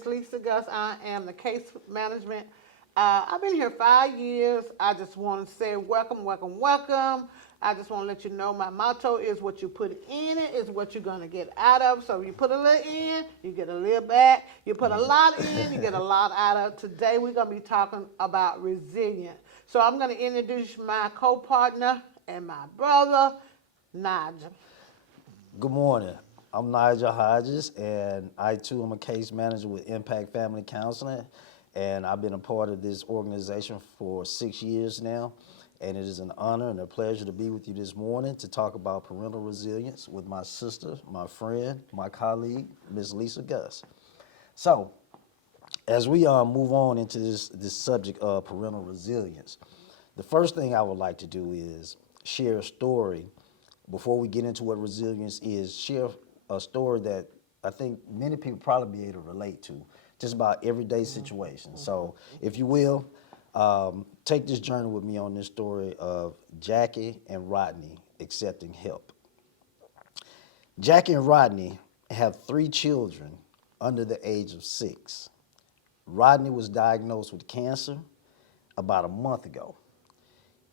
is Lisa Guss. I am the case management. I've been here 5 years. I just want to say welcome, welcome, welcome. I just want to let you know my motto is what you put in it is what you're going to get out of. So you put a little in, you get a little back. You put a lot in, you get a lot out of. Today we're going to be talking about resilience. So I'm going to introduce my co-partner and my brother, Nigel. Good morning. I'm Nigel Hodges, and I too am a case manager with Impact Family Counseling, and I've been a part of this organization for 6 years now, and it is an honor and a pleasure to be with you this morning to talk about parental resilience with my sister, my friend, my colleague, Ms. Lisa Guss. So, as we move on into this subject of parental resilience, the first thing I would like to do is share a story before we get into what resilience is, share a story that I think many people probably be able to relate to, just about everyday situations. So if you will, take this journey with me on this story of Jackie and Rodney accepting help. Jackie and Rodney have 3 children under the age of 6. Rodney was diagnosed with cancer about a month ago.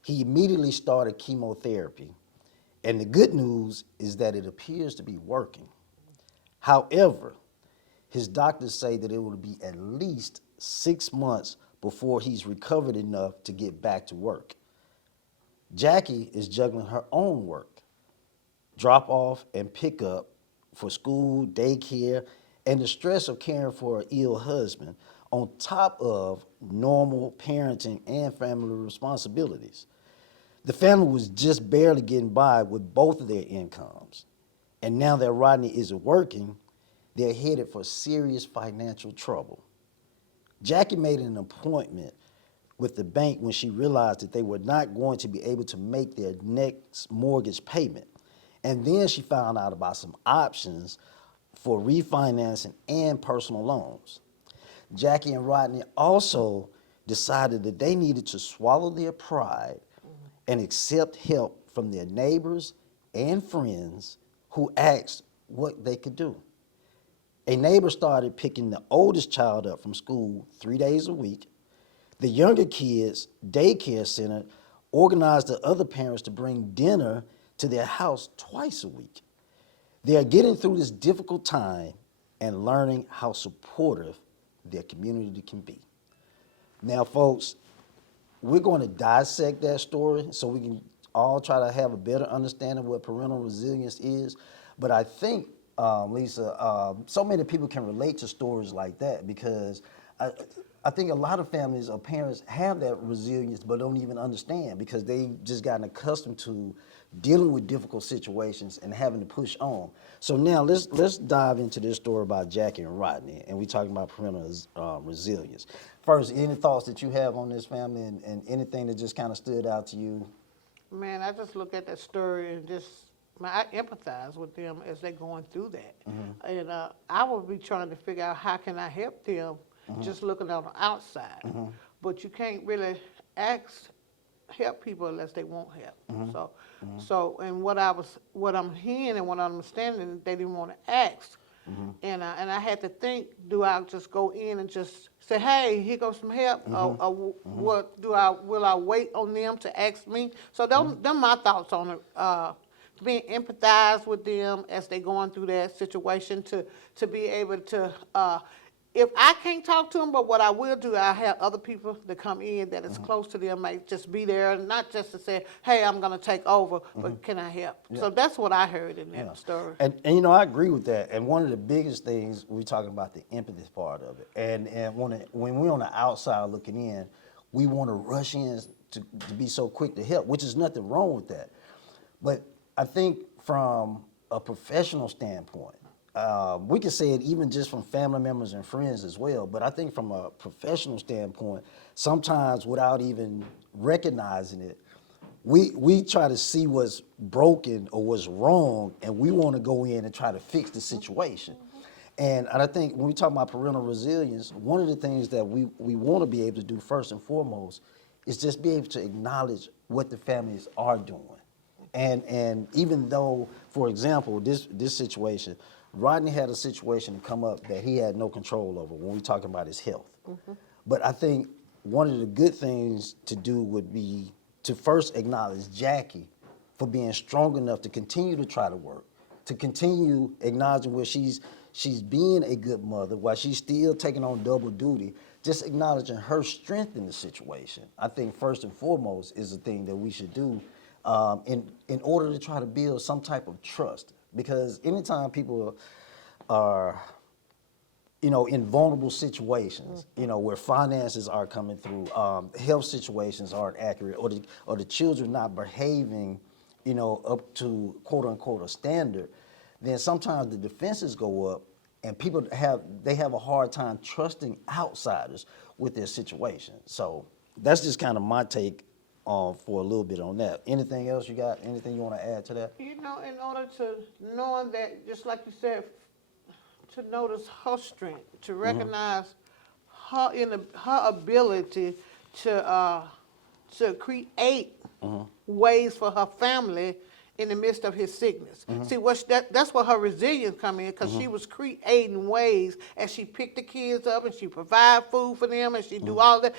He immediately started chemotherapy. And the good news is that it appears to be working. However, his doctors say that it will be at least 6 months before he's recovered enough to get back to work. Jackie is juggling her own work, drop off and pick up for school, daycare, and the stress of caring for an ill husband on top of normal parenting and family responsibilities. The family was just barely getting by with both of their incomes. And now that Rodney isn't working, they're headed for serious financial trouble. Jackie made an appointment with the bank when she realized that they were not going to be able to make their next mortgage payment. And then she found out about some options for refinancing and personal loans. Jackie and Rodney also decided that they needed to swallow their pride and accept help from their neighbors and friends who asked what they could do. A neighbor started picking the oldest child up from school 3 days a week. The younger kids' daycare center organized the other parents to bring dinner to their house twice a week. They are getting through this difficult time and learning how supportive their community can be. Now, folks, we're going to dissect that story so we can all try to have a better understanding of what parental resilience is. But I think, Lisa, so many people can relate to stories like that because I think a lot of families or parents have that resilience but don't even understand because they've just gotten accustomed to dealing with difficult situations and having to push on. So now let's dive into this story about Jackie and Rodney, and we're talking about parental resilience. First, any thoughts that you have on this family and anything that just kind of stood out to you? Man, I just look at that story and just, man, I empathize with them as they're going through that. And I would be trying to figure out how can I help them just looking on the outside. But you can't really help people unless they want help. And what I'm hearing and what I'm understanding, they didn't want to ask. And I had to think, do I just go in and just say, hey, here goes some help, or will I wait on them to ask me? So them my thoughts on it. Being empathize with them as they going through that situation to be able to. If I can't talk to them, but what I will do, I have other people that come in that is close to them, might just be there, and not just to say, hey, I'm going to take over, but can I help? Yeah. So that's what I heard in that story. And you know, I agree with that. And one of the biggest things, we're talking about the empathy part of it. And when we're on the outside looking in, we want to rush in to be so quick to help, which is nothing wrong with that. But I think from a professional standpoint, we can say it even just from family members and friends as well, but I think from a professional standpoint, sometimes without even recognizing it, we try to see what's broken or what's wrong, and we want to go in and try to fix the situation. And I think when we talk about parental resilience, one of the things that we want to be able to do first and foremost is just be able to acknowledge what the families are doing. And even though, for example, this situation, Rodney had a situation come up that he had no control over when we're talking about his health. But I think one of the good things to do would be to first acknowledge Jackie for being strong enough to continue to try to work, to continue acknowledging where she's being a good mother while she's still taking on double duty, just acknowledging her strength in the situation. I think first and foremost is the thing that we should do in order to try to build some type of trust. Because anytime people are, in vulnerable situations, where finances are coming through, health situations aren't accurate, or the children not behaving, up to quote unquote a standard, then sometimes the defenses go up, and people have a hard time trusting outsiders with their situation. So that's just kind of my take for a little bit on that. Anything else you got? Anything you want to add to that? In order to knowing that, just like you said, to notice her strength, to recognize her ability to create ways for her family in the midst of his sickness. See, that's where her resilience come in, because she was creating ways, and she picked the kids up and she provide food for them, and she do all that.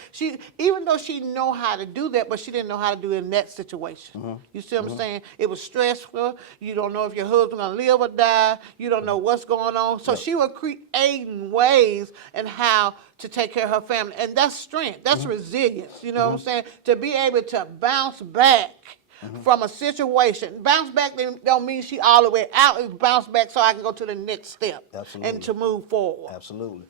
Even though she know how to do that, but she didn't know how to do it in that situation. You see what I'm saying? It was stressful. You don't know if your husband gonna live or die. You don't know what's going on. So she was creating ways and how to take care of her family, and that's strength. That's resilience. You know what I'm saying? To be able to bounce back from a situation. Bounce back don't mean she all the way out. It's bounce back so I can go to the next step. Absolutely. And to move forward. Absolutely.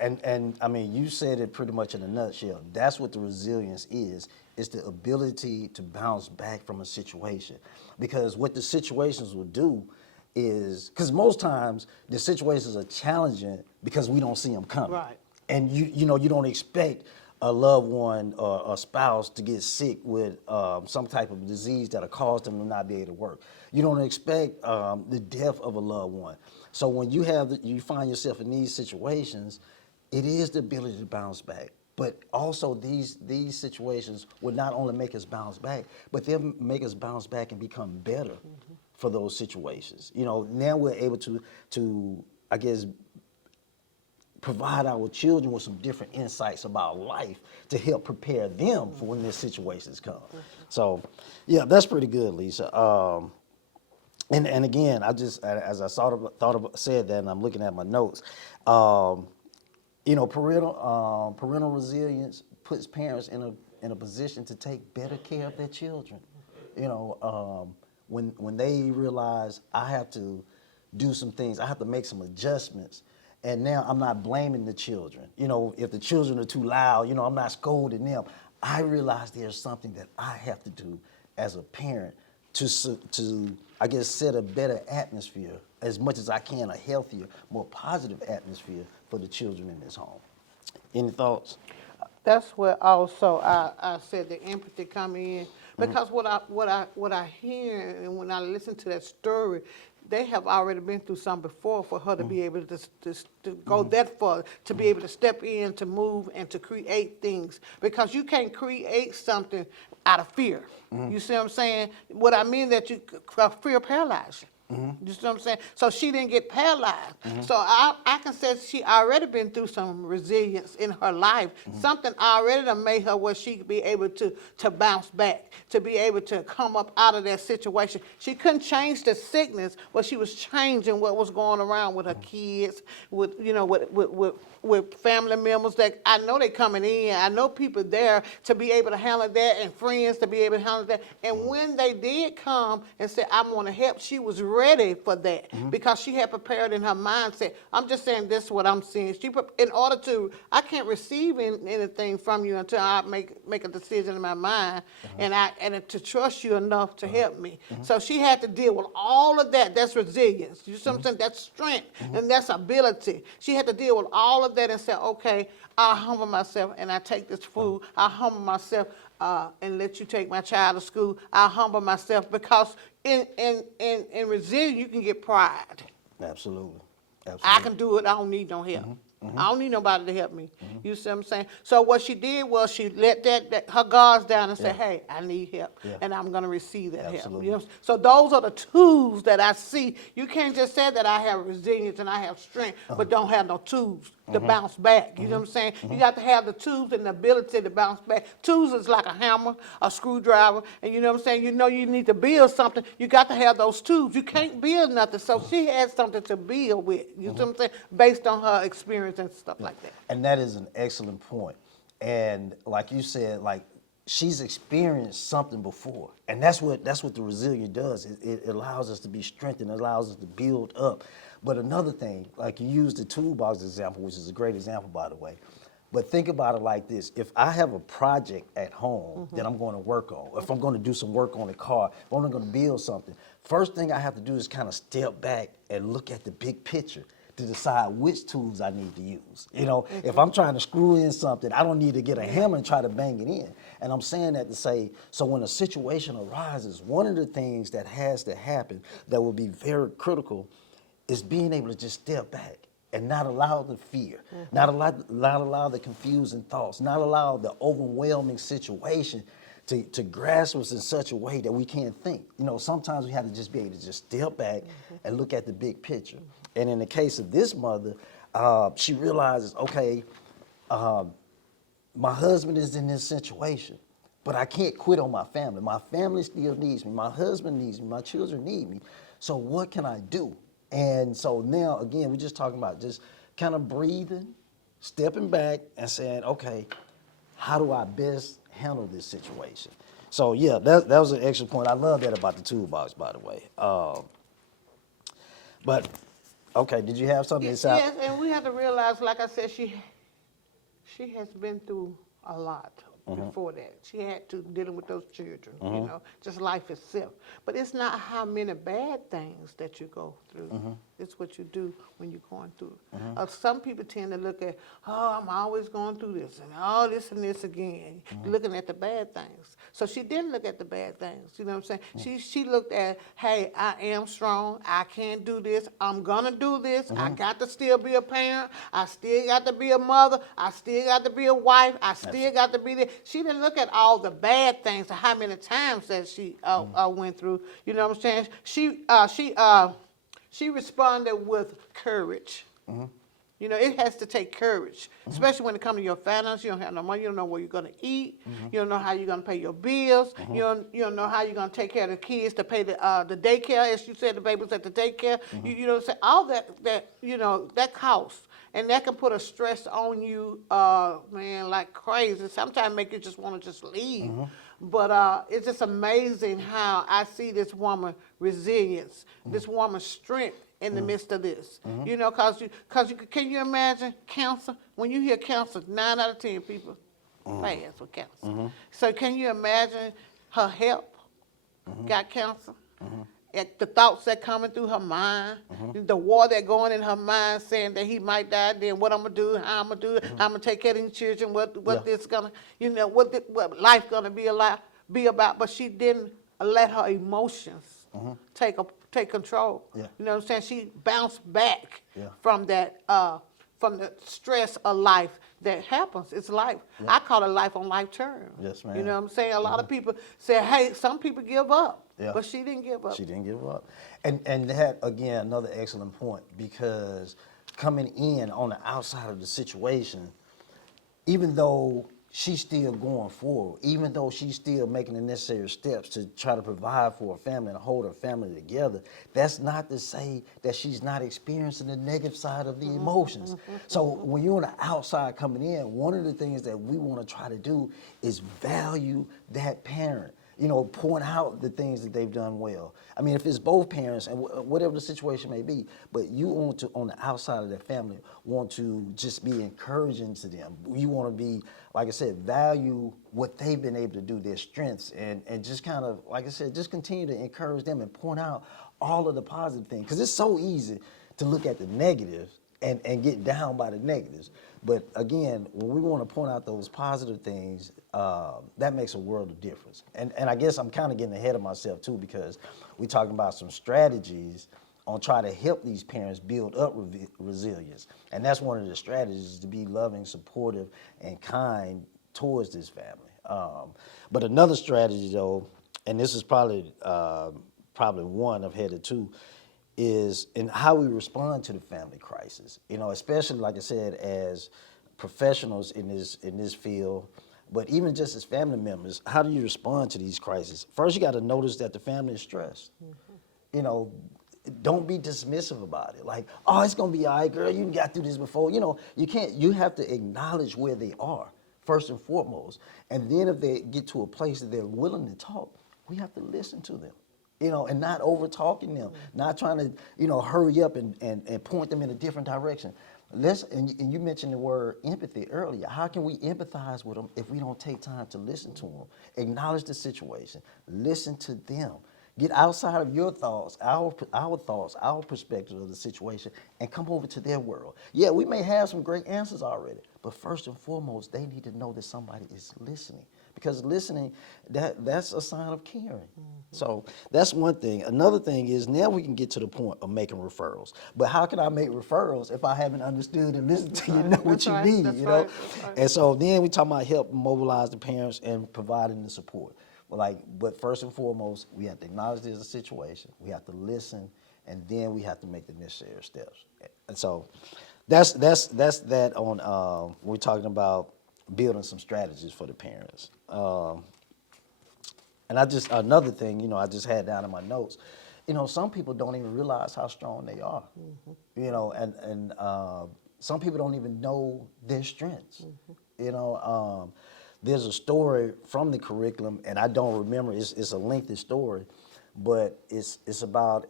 And I mean, you said it pretty much in a nutshell. That's what the resilience is. It's the ability to bounce back from a situation. Because what the situations will do is, because most times the situations are challenging because we don't see them coming. Right. And you don't expect a loved one or a spouse to get sick with some type of disease that'll cause them to not be able to work. You don't expect the death of a loved one. So when you find yourself in these situations, it is the ability to bounce back. But also these situations will not only make us bounce back, but they'll make us bounce back and become better for those situations. Now we're able to I guess, provide our children with some different insights about life to help prepare them for when their situations come. So, yeah, that's pretty good, Lisa. And again, I just, as I said that, and I'm looking at my notes, parental resilience puts parents in a position to take better care of their children. When they realize I have to do some things, I have to make some adjustments. And now I'm not blaming the children. If the children are too loud, I'm not scolding them. I realize there's something that I have to do as a parent to I guess, set a better atmosphere, as much as I can, a healthier, more positive atmosphere for the children in this home. Any thoughts? That's where also I said the empathy come in, because what I hear, and when I listen to that story, they have already been through something before for her to be able to go that far, to be able to step in, to move, and to create things. Because you can't create something out of fear. You see what I'm saying? What I mean that fear paralyzes you. You see what I'm saying? So she didn't get paralyzed. So I can say she already been through some resilience in her life. Something already done made her where she could be able to bounce back, to be able to come up out of that situation. She couldn't change the sickness, but she was changing what was going around with her kids, with family members that I know they coming in. I know people there to be able to handle that, and friends to be able to handle that. And when they did come and say, I want to help, she was ready for that because she had prepared in her mindset. I'm just saying this is what I'm seeing. I can't receive anything from you until I make a decision in my mind and to trust you enough to help me. So she had to deal with all of that. That's resilience. You see what I'm saying? That's strength and that's ability. She had to deal with all of that and say, okay, I'll humble myself and I take this food. I'll humble myself and let you take my child to school. I'll humble myself because in resilience you can get pride. Absolutely. I can do it. I don't need no help. I don't need nobody to help me. You see what I'm saying? So what she did was she let her guards down and said, Yeah. hey, I need help, Yeah. and I'm going to receive that help. Absolutely. You know? So those are the tools that I see. You can't just say that I have resilience and I have strength, but don't have no tools to bounce back. You know what I'm saying? You got to have the tools and the ability to bounce back. Tools is like a hammer, a screwdriver, and you know what I'm saying? You know you need to build something, you got to have those tools. You can't build nothing. So she had something to build with, you know what I'm saying? Based on her experience and stuff like that. And that is an excellent point. And like you said, like she's experienced something before, and that's what the resilience does. It allows us to be strengthened, it allows us to build up. But another thing, like you used the toolbox example, which is a great example, by the way. But think about it like this: if I have a project at home that I'm going to work on, if I'm going to do some work on the car, if I'm going to build something, first thing I have to do is kind of step back and look at the big picture to decide which tools I need to use. You know, if I'm trying to screw in something, I don't need to get a hammer and try to bang it in. And I'm saying that to say, so when a situation arises, one of the things that has to happen that will be very critical is being able to just step back and not allow the fear, not allow the confusing thoughts, not allow the overwhelming situation to grasp us in such a way that we can't think. You know, sometimes we have to just be able to just step back and look at the big picture. And in the case of this mother, she realizes, okay, my husband is in this situation, but I can't quit on my family. My family still needs me. My husband needs me. My children need me. So what can I do? And so now, again, we're just talking about just kind of breathing, stepping back and saying, okay, how do I best handle this situation? So yeah, that was an excellent point. I love that about the toolbox, by the way. But okay, did you have something inside? Yes, and we have to realize, like I said, she has been through a lot before that. She had to dealing with those children, you know, just life itself. But it's not how many bad things that you go through. It's what you do when you're going through. Some people tend to look at, oh, I'm always going through this, and all this and this again, looking at the bad things. So she didn't look at the bad things, you know what I'm saying? She looked at, hey, I am strong, I can do this, I'm gonna do this, I got to still be a parent, I still got to be a mother, I still got to be a wife, I still got to be there. She didn't look at all the bad things or how many times that she went through, you know what I'm saying? She responded with courage. You know, it has to take courage, especially when it comes to your finances. You don't have no money. You don't know where you're going to eat. You don't know how you're going to pay your bills. You don't know how you're going to take care of the kids to pay the daycare. As you said, the babies at the daycare. You know, so all that you know, that costs. And that can put a stress on you, man, like crazy. Sometimes make you just want to just leave. But it's just amazing how I see this woman resilience, this woman's strength in the midst of this. You know, can you imagine cancer? When you hear cancer, 9 out of 10 people pass with cancer. So can you imagine her help got cancer? At the thoughts that coming through her mind, the war that going in her mind, saying that he might die. Then what I'm gonna do? How I'm gonna do it? How I'm gonna take care of these children? What this gonna, you know, what life gonna be about? But she didn't let her emotions take control. You know what I'm saying? She bounced back from that from the stress of life that happens. It's life. I call it life on life terms. Yes, ma'am. You know what I'm saying? A lot of people say, hey, some people give up. But she didn't give up. She didn't give up. And that, again, another excellent point, because coming in on the outside of the situation, even though she's still going forward, even though she's still making the necessary steps to try to provide for her family and hold her family together, that's not to say that she's not experiencing the negative side of the emotions. So when you're on the outside coming in, one of the things that we want to try to do is value that parent. You know, point out the things that they've done well. I mean, if it's both parents and whatever the situation may be, but you want to, on the outside of their family, want to just be encouraging to them. You want to be, like I said, value what they've been able to do, their strengths, and just kind of, like I said, just continue to encourage them and point out all of the positive things. Because it's so easy to look at the negatives and get down by the negatives. But again, when we want to point out those positive things, that makes a world of difference. And I guess I'm kind of getting ahead of myself too, because we're talking about some strategies on trying to help these parents build up resilience. And that's one of the strategies, to be loving, supportive, and kind towards this family. But another strategy, though, and this is probably one of headed two, is in how we respond to the family crisis. You know, especially, like I said, as professionals in this field, but even just as family members, how do you respond to these crises? First, you got to notice that the family is stressed. You know, don't be dismissive about it. Like, oh, it's gonna be all right, girl. You got through this before. You know, you can't. You have to acknowledge where they are first and foremost, and then if they get to a place that they're willing to talk, we have to listen to them. You know, and not over talking them, not trying to, you know, hurry up and point them in a different direction. And you mentioned the word empathy earlier. How can we empathize with them if we don't take time to listen to them? Acknowledge the situation, listen to them. Get outside of your thoughts, our thoughts, our perspective of the situation, and come over to their world. Yeah, we may have some great answers already, but first and foremost, they need to know that somebody is listening. Because listening, that's a sign of caring. So that's one thing. Another thing is, now we can get to the point of making referrals. But how can I make referrals if I haven't understood and listened to you, know what you need, you know? And so then we talk about help mobilize the parents and providing the support. But first and foremost, we have to acknowledge there's a situation. We have to listen, and then we have to make the necessary steps. And so that's that on we're talking about building some strategies for the parents. And another thing, you know, I just had down in my notes, you know, some people don't even realize how strong they are, you know, and some people don't even know their strengths, you know. There's a story from the curriculum, and I don't remember, it's a lengthy story, but it's about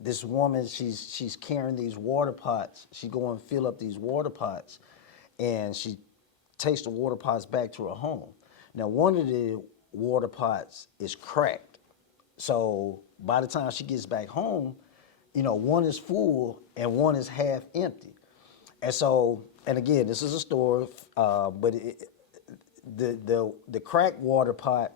this woman, she's carrying these water pots. She go and fill up these water pots, and she takes the water pots back to her home. Now, one of the water pots is cracked. So by the time she gets back home, you know, one is full and one is half empty. And so, and again, this is a story, but the cracked water pot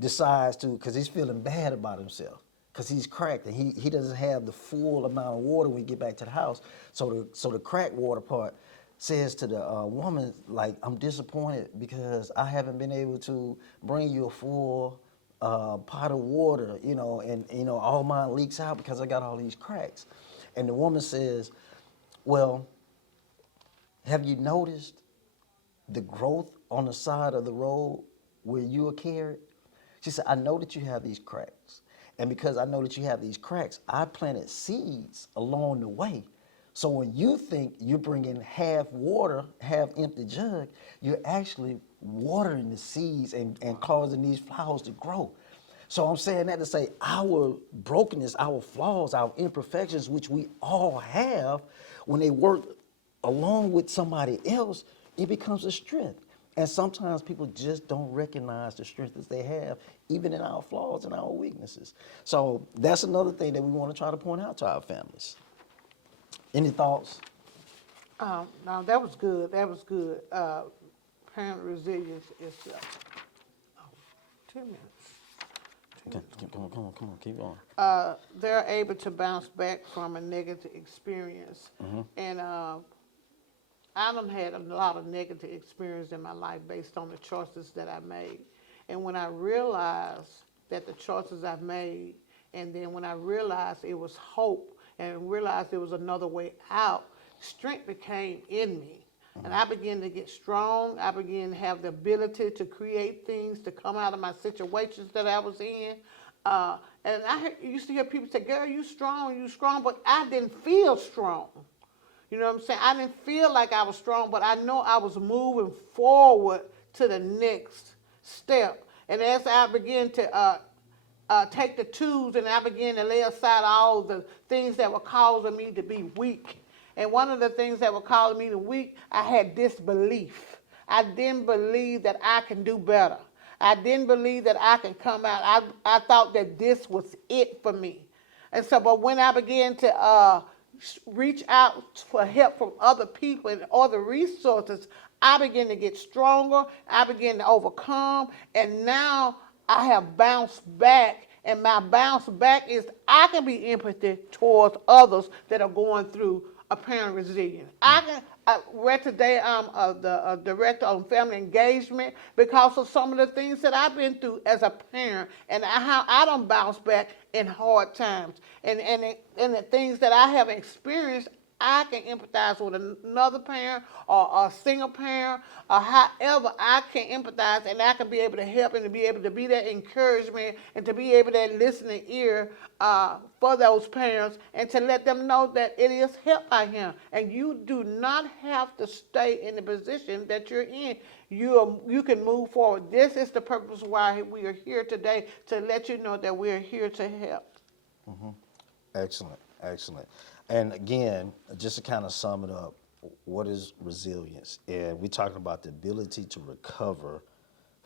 decides to, because he's feeling bad about himself, because he's cracked and he doesn't have the full amount of water when he get back to the house. So the cracked water pot says to the woman, like, I'm disappointed because I haven't been able to bring you a full pot of water, you know, and you know, all mine leaks out because I got all these cracks. And the woman says, well, have you noticed the growth on the side of the road where you are carried? She said, I know that you have these cracks. And because I know that you have these cracks, I planted seeds along the way. So when you think you're bringing half water, half empty jug, you're actually watering the seeds and causing these flowers to grow. So I'm saying that to say our brokenness, our flaws, our imperfections, which we all have, when they work along with somebody else, it becomes a strength. And sometimes people just don't recognize the strength that they have, even in our flaws and our weaknesses. So that's another thing that we want to try to point out to our families. Any thoughts? No, that was good. That was good. Parent resilience is 2 minutes. Come on, keep going. They're able to bounce back from a negative experience. And I done had a lot of negative experience in my life based on the choices that I made. And when I realized that the choices I've made, and then when I realized it was hope and realized there was another way out, strength became in me. And I began to get strong. I began to have the ability to create things, to come out of my situations that I was in. And used to hear people say, girl, you strong, but I didn't feel strong. You know what I'm saying? I didn't feel like I was strong, but I know I was moving forward to the next step. And as I began to take the tools and I began to lay aside all the things that were causing me to be weak. And one of the things that were causing me to be weak, I had disbelief. I didn't believe that I can do better. I didn't believe that I can come out. I thought that this was it for me. And so, but when I began to reach out for help from other people and other resources, I began to get stronger. I began to overcome. And now I have bounced back And my bounce back is I can be empathy towards others that are going through a parent resilience. I read today I'm the director on family engagement because of some of the things that I've been through as a parent and how I don't bounce back in hard times. And the things that I have experienced, I can empathize with another parent or a single parent or however I can empathize and I can be able to help and to be able to be that encouragement and to be able to listening ear for those parents and to let them know that it is helped by him. And you do not have to stay in the position that you're in. You can move forward. This is the purpose why we are here today, to let you know that we're here to help. Excellent, excellent. And again, just to kind of sum it up, what is resilience? And we're talking about the ability to recover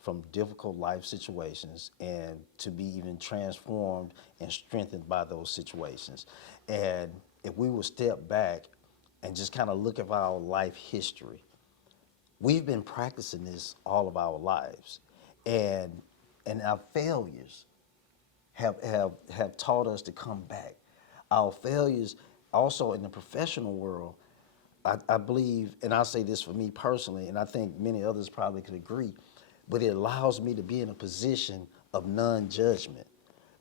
from difficult life situations and to be even transformed and strengthened by those situations. And if we would step back and just kind of look at our life history, we've been practicing this all of our lives. And our failures have taught us to come back. Our failures also in the professional world, I believe, and I'll say this for me personally, and I think many others probably could agree, but it allows me to be in a position of non-judgment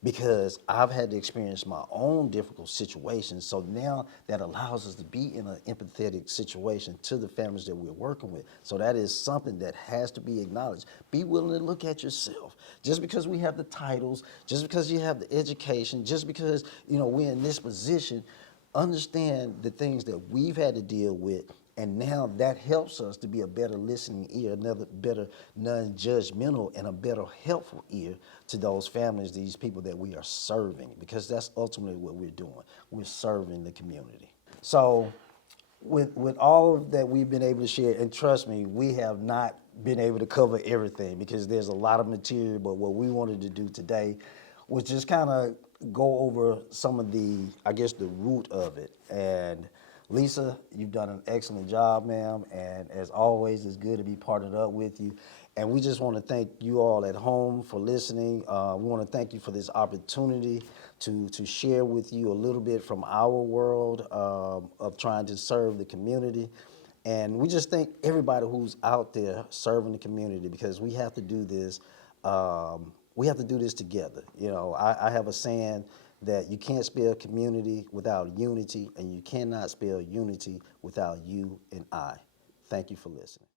because I've had to experience my own difficult situations. So now that allows us to be in an empathetic situation to the families that we're working with. So that is something that has to be acknowledged. Be willing to look at yourself. Just because we have the titles, just because you have the education, just because we're in this position, understand the things that we've had to deal with. And now that helps us to be a better listening ear, another better non-judgmental and a better helpful ear to those families, these people that we are serving, because that's ultimately what we're doing. We're serving the community. So with all that we've been able to share, and trust me, we have not been able to cover everything because there's a lot of material, but what we wanted to do today was just kind of go over some of the root of it. And Lisa, you've done an excellent job, ma'am, and as always, it's good to be partnered up with you. And we just want to thank you all at home for listening. We want to thank you for this opportunity to share with you a little bit from our world of trying to serve the community. And we just thank everybody who's out there serving the community because we have to do this. We have to do this together. I have a saying that you can't spell community without unity, and you cannot spell unity without you and I. Thank you for listening.